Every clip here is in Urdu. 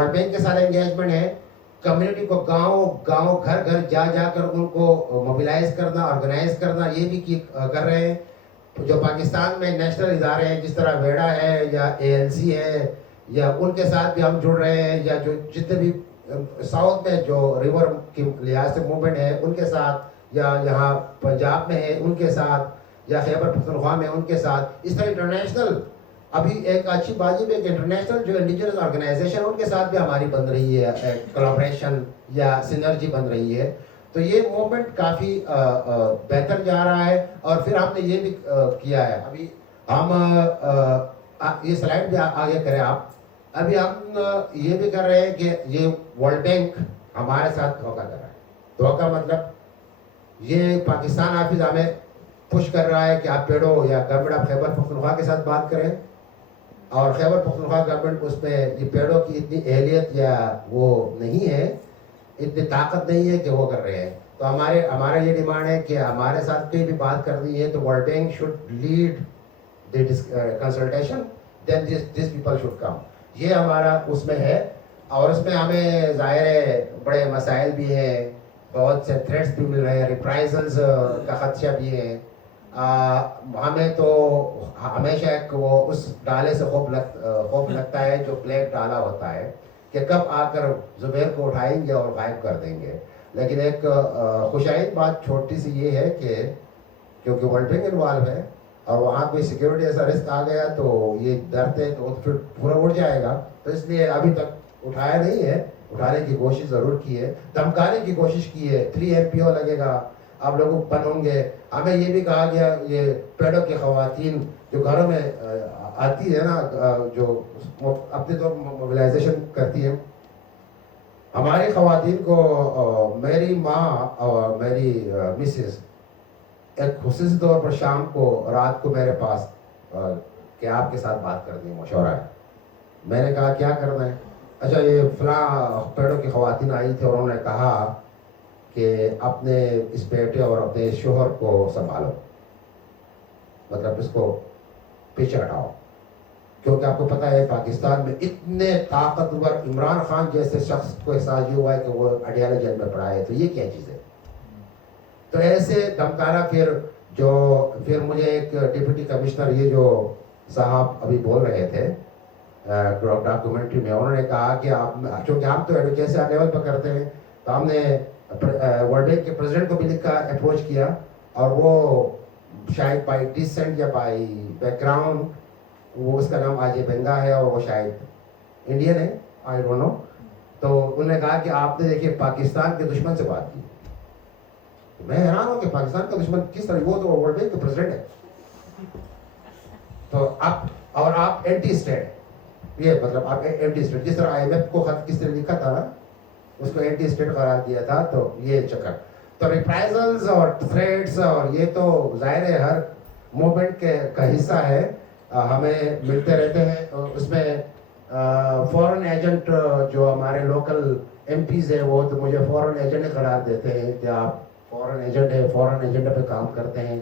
ورلڈ بینک کے ساتھ انگیجمنٹ ہے، کمیونٹی کو گاؤں گھر گھر جا کر ان کو موبیلائز کرنا، آرگنائز کرنا، یہ بھی کر رہے ہیں. جو پاکستان میں نیشنل ادارے ہیں جس طرح ویڈا ہے یا ALC ہے، یا ان کے ساتھ بھی ہم جڑ رہے ہیں، یا جو جتنے بھی ساؤتھ میں جو ریور کی لحاظ سے موومنٹ ہے ان کے ساتھ، یا یہاں پنجاب میں ہے ان کے ساتھ، یا خیبر پختونخوا میں ان کے ساتھ. اس طرح انٹرنیشنل ابھی ایک اچھی بات یہ بھی ہے کہ انٹرنیشنل جو انڈیجنس آرگنائزیشن ان کے ساتھ بھی ہماری بن رہی ہے کولابریشن یا سینرجی بن رہی ہے. تو یہ موومنٹ کافی بہتر جا رہا ہے. اور پھر ہم نے یہ بھی کیا ہے، ابھی ہم یہ سلائڈ بھی آگے کریں آپ. ابھی ہم یہ بھی کر رہے ہیں کہ یہ ورلڈ بینک ہمارے ساتھ دھوکہ کر رہا ہے. دھوکہ مطلب یہ پاکستان آفس ہمیں پش کر رہا ہے کہ آپ پیڈو یا گورنمنٹ آف خیبر پختونخوا کے ساتھ بات کریں، اور خیبر پختونخوا گورنمنٹ اس میں یہ پیڈو کی اتنی اہلیت یا وہ نہیں ہے، اتنی طاقت نہیں ہے کہ وہ کر رہے ہیں. تو ہمارا یہ ڈیمانڈ ہے کہ ہمارے ساتھ کوئی بھی بات کرنی ہے تو World Bank should lead the consultation, then this people should come. یہ ہمارا اس میں ہے. اور اس میں ہمیں ظاہر ہے بڑے مسائل بھی ہیں، بہت سے تھریٹس بھی مل رہے ہیں، ریپرائزلز کا خدشہ بھی ہے. ہمیں تو ہمیشہ ایک وہ اس ڈالے سے خوف لگتا ہے جو بلیک ڈالا ہوتا ہے کہ کب آ کر زبیر کو اٹھائیں گے اور غائب کر دیں گے. لیکن ایک خوشائند بات چھوٹی سی یہ ہے کہ کیونکہ ورلڈ بینک انوالو ہے اور وہاں کوئی سیکیورٹی ایسا رسک آ گیا تو یہ ڈرتے تو پھر پورا اڑ جائے گا. تو اس لیے ابھی تک اٹھایا نہیں ہے، اٹھانے کی کوشش ضرور کی ہے، دھمکانے کی کوشش کی ہے. 3 MPO لگے گا، آپ لوگوں بن ہوں گے. ہمیں یہ بھی کہا گیا یہ پیڈو کی خواتین جو گھروں میں آتی ہے نا، جو اپنے تو موبلائزیشن کرتی ہے، ہماری خواتین کو میری ماں اور میری مسز ایک خصوصی طور پر شام کو رات کو میرے پاس کہ آپ کے ساتھ بات کرنی ہے، مشورہ ہے. میں نے کہا کیا کرنا ہے؟ اچھا یہ فلاں پیڑوں کی خواتین آئی تھی اور انہوں نے کہا کہ اپنے اس بیٹے اور اپنے شوہر کو سنبھالو، مطلب اس کو پیچھے ہٹاؤ. کیونکہ آپ کو پتہ ہے پاکستان میں اتنے طاقتور عمران خان جیسے شخص کو احساس یہ ہوا ہے کہ وہ اڈیالہ جیل میں پڑا ہے، تو یہ کیا چیز ہے؟ تو ایسے دھمکانا. پھر مجھے ایک ڈپٹی کمشنر، یہ جو صاحب ابھی بول رہے تھے ڈاکومنٹری میں، انہوں نے کہا کہ آپ، چونکہ ہم تو ایڈوکیسی لیول پہ کرتے ہیں، تو ہم نے ورلڈ بینک کے پریزیڈنٹ کو بھی لکھا، اپروچ کیا، اور وہ شاید بائی ڈسینٹ یا بائی بیک گراؤنڈ، وہ اس کا نام آجے بنگا ہے اور وہ شاید انڈین ہے، آئی ڈونٹ نو. تو انہوں نے کہا کہ آپ نے دیکھیے پاکستان کے دشمن سے بات کی. میں حیران ہوں کہ پاکستان کا دشمن کس طرح، وہ تو ورلڈ بینک کے پریزیڈنٹ ہے. تو آپ اینٹی اسٹیٹ، یہ مطلب آپ اینٹی اسٹیٹ، جس طرح IMF کو خط کس طرح لکھا تھا نا، اس کو اینٹی اسٹیٹ قرار دیا تھا. تو یہ چکر، تو ریپرائزلز اور تھریٹس اور یہ تو ظاہر ہے ہر موومنٹ کا حصہ ہے. ہمیں ملتے رہتے ہیں. اس میں فورن ایجنٹ جو ہمارے لوکل MPs ہیں وہ تو مجھے فورن ایجنٹ قرار دیتے ہیں کہ آپ فورن ایجنٹ ہے، فورن ایجنٹ پہ کام کرتے ہیں.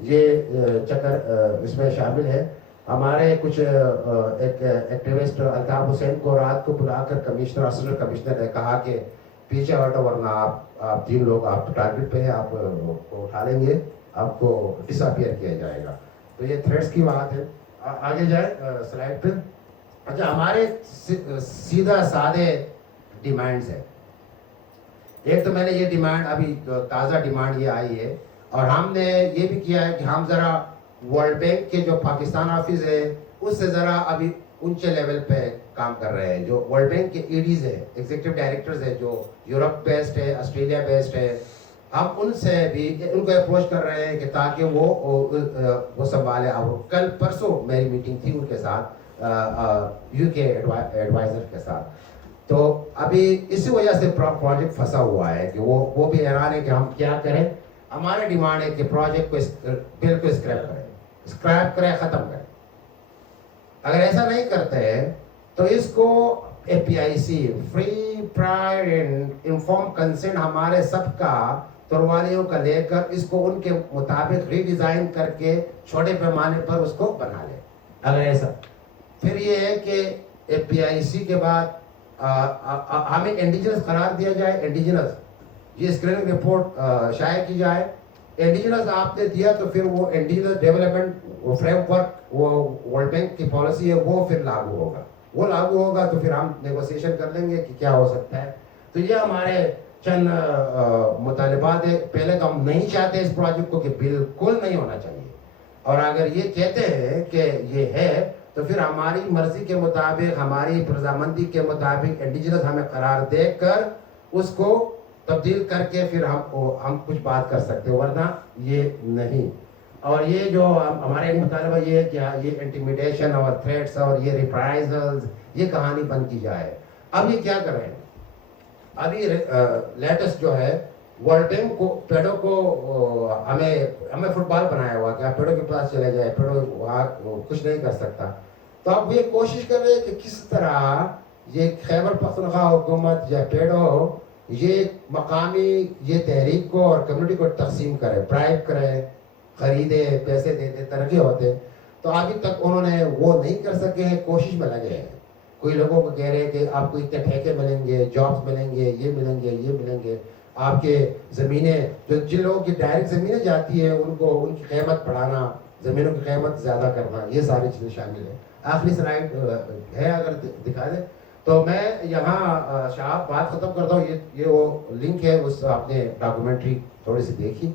یہ چکر اس میں شامل ہے. ہمارے کچھ ایک ایکٹیوسٹ الطاف حسین کو رات کو بلا کر کمشنر، اسسٹنٹ کمشنر نے کہا کہ پیچھے ہٹو ورنہ آپ 3 لوگ آپ ٹارگٹ پہ ہیں، آپ کو اٹھا لیں گے، آپ کو ڈس اپیئر کیا جائے گا. تو یہ تھریٹس کی بات ہے. آگے جائے سلائڈ پہ. اچھا ہمارے سیدھا سادے ڈیمانڈز ہیں. ایک تو میں نے یہ ڈیمانڈ، ابھی تازہ ڈیمانڈ یہ آئی ہے، اور ہم نے یہ بھی کیا ہے کہ ہم ذرا ورلڈ بینک کے جو پاکستان آفس ہے اس سے ذرا ابھی اونچے لیول پہ کام کر رہے ہیں. جو ورلڈ بینک کے EDs ہیں، ایگزیکٹو ڈائریکٹرز ہیں، جو یورپ بیسڈ ہے، آسٹریلیا بیسڈ ہے، ہم ان سے بھی ان کو اپروچ کر رہے ہیں کہ تاکہ وہ سنبھالے. اب کل پرسوں میری میٹنگ تھی ان کے ساتھ، UK ایڈوائزر کے ساتھ. تو ابھی اسی وجہ سے پروجیکٹ پھنسا ہوا ہے کہ وہ بھی حیران ہے کہ ہم کیا کریں. ہمارے ڈیمانڈ ہے کہ پروجیکٹ کو بل کو اسکریپ کریں، ختم کریں. اگر ایسا نہیں کرتے ہیں تو اس کو FPIC free prior and inform consent ہمارے سب کا تروالیوں کا لے کر اس کو ان کے مطابق ری ڈیزائن کر کے چھوٹے پیمانے پر اس کو بنا لے. اگر ایسا پھر یہ ہے کہ FPIC کے بعد ہمیں انڈیجنس قرار دیا جائے. انڈیجنس یہ اسکریننگ رپورٹ شائع کی جائے. انڈیجنس آپ نے دیا تو پھر وہ انڈیجنس ڈیولپمنٹ فریم ورک وہ ورلڈ بینک کی پالیسی ہے وہ پھر لاگو ہوگا. وہ لاگو ہوگا تو پھر ہم نیگوسیشن کر لیں گے کہ کیا ہو سکتا ہے. تو یہ ہمارے چند مطالبات ہے. پہلے تو ہم نہیں چاہتے اس پروجیکٹ کو کہ بالکل نہیں ہونا چاہیے, اور اگر یہ کہتے ہیں کہ یہ ہے تو پھر ہماری مرضی کے مطابق, ہماری رضامندی کے مطابق انڈیجنس ہمیں قرار دے کر اس کو تبدیل کر کے پھر ہم کچھ بات کر سکتے, ورنہ یہ نہیں. اور یہ جو ہمارے مطالبہ یہ ہے کہ یہ انٹیمیڈیشن اور تھریٹس اور یہ ریپرائزلز یہ کہانی بند کی جائے. اب یہ کیا کر رہے ہیں, ابھی لیٹسٹ جو ہے ورلڈ بینک کو پیڈو کو ہمیں فٹ بال بنایا ہوا کہ آپ پیڈو کے پاس چلے جائے, پیڈو وہاں کچھ نہیں کر سکتا. تو اب یہ کوشش کر رہے ہیں کہ کس طرح یہ خیبر پختونخوا حکومت یا پیڈو یہ مقامی یہ تحریک کو اور کمیونٹی کو تقسیم کرے, برائب کرے, خریدے, پیسے دیتے, ترقی ہوتے. تو ابھی تک انہوں نے وہ نہیں کر سکے ہیں, کوشش میں لگے ہیں. کوئی لوگوں کو کہہ رہے ہیں کہ آپ کو اتنے ٹھیکے ملیں گے, جابس ملیں گے, یہ ملیں گے, یہ ملیں گے, آپ کے زمینیں جو جن لوگوں کی ڈائریکٹ زمینیں جاتی ہیں ان کو ان کی قیمت بڑھانا, زمینوں کی قیمت زیادہ کرنا, یہ ساری چیزیں شامل ہیں. آخری سلائڈ ہے اگر دکھا دیں تو میں یہاں شاہ بات ختم کرتا ہوں. یہ وہ لنک ہے, اس آپ نے ڈاکومنٹری تھوڑی سی دیکھی.